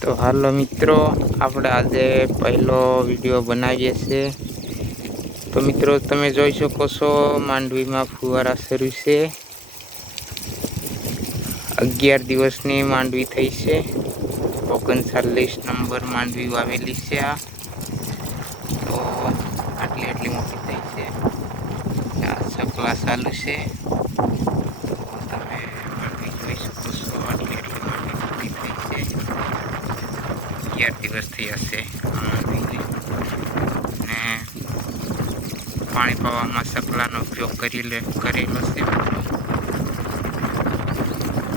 તો હાલો મિત્રો, આપણે આજે પહેલો વીડિયો બનાવીએ છીએ. તો મિત્રો, તમે જોઈ શકો છો, માંડવીમાં ફુવારા શરૂ છે. અગિયાર દિવસની માંડવી થઈ છે. ઓગણચાલીસ નંબર માંડવી વાવેલી છે આ. તો આટલી આટલી મોટી થઈ છે. આ સકલા ચાલુ છે તો તમે માંડવી જોઈ શકો છો આટલી આટલી માંડવી મોટી થઈ છે અગિયાર દિવસ હશે આ ને પાણી પાવામાં સકલાનો ઉપયોગ કરી લે, કરેલો છે.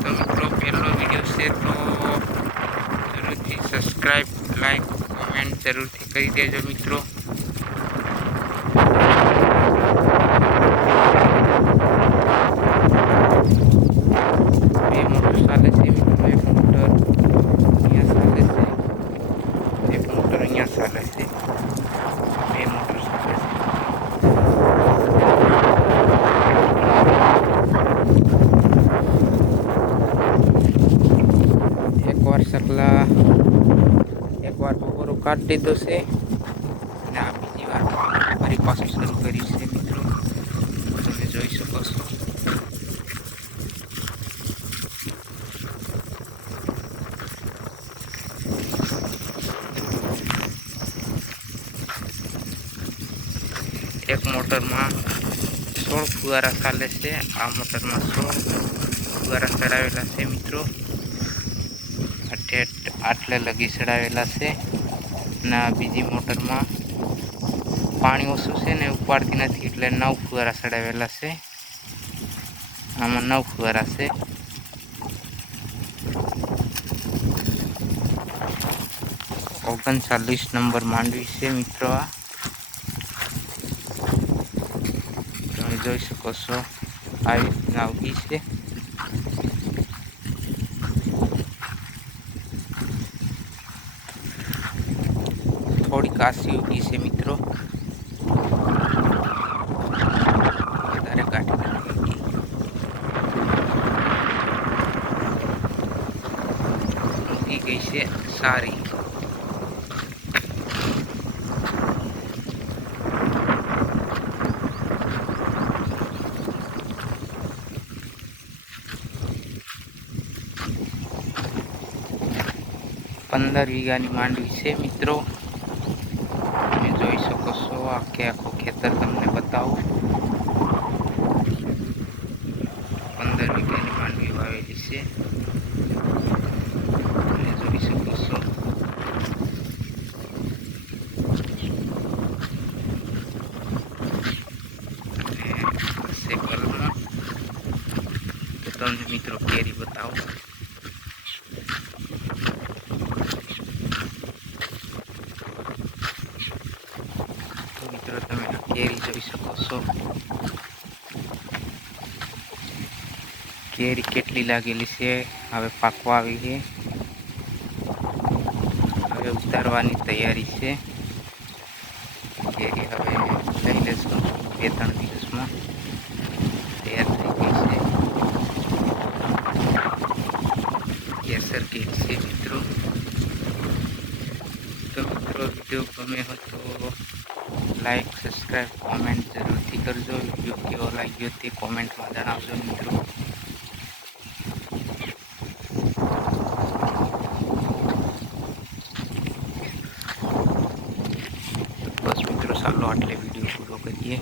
તો મિત્રો, પહેલો વીડિયો છે તો જરૂરથી સબસ્ક્રાઈબ લાઈક કોમેન્ટ જરૂરથી કરી દેજો મિત્રો બે મોટર ચાલે છે મિત્રો એક મોટર અહીંયા ચાલે છે એક મોટર અહીંયા ચાલે છે બે મોટર છે એકવાર સકલા એકવાર બપોરો કાઢી દીધો છે અને આ બીજી વાર ફરી પાછું શરૂ કરી છે મિત્રો તમે જોઈ શકો છો એક મોટરમાં સોળ ફુવારા ચાલે છે. આ મોટરમાં સોળ ફુવારા ચડાવેલા છે મિત્રો. ઠેઠ આટલે લગી ચડાવેલા છે. અને બીજી મોટરમાં પાણી ઓછું છે ને ઉપાડતી નથી એટલે નવ ફુવારા ચડાવેલા છે. આમાં નવ ફુવારા છે. ઓગણચાલીસ નંબર માંડવી છે મિત્રો આ તમે જોઈ શકો છો. આવી રીતના ઉગી છે. થોડી કાશી ઉગી છે મિત્રો. વધારે કાઢી ઉગી ગઈ છે સારી. પંદર વીઘાની માંડવી છે, મિત્રો. તમે જોઈ શકો છો આખે આખું ખેતર તમને બતાવું. પંદર વીઘાની માંડવી વાવેલી છે. તમે જોઈ શકો છો. તમને મિત્રો કેરી બતાવું તો મિત્રો તમે આ કેરી જોઈ શકો છો. કેરી કેટલી લાગેલી છે? હવે પાકવા આવી છે. હવે ઉતારવાની તૈયારી છે. કેરી હવે લઈ લેશું બે ત્રણ દિવસમાં. તૈયાર થઈ કેસર કેરી છે મિત્રો. તો મિત્રો, વીડિયો ગમે હોય તો લાઈક સબસ્ક્રાઈબ કોમેન્ટ જરૂરથી કરજો. વીડિયો કેવો લાગ્યો તે કોમેન્ટમાં જણાવજો મિત્રો. બસ મિત્રો, ચાલો આટલે વીડિયો પૂરો કરીએ.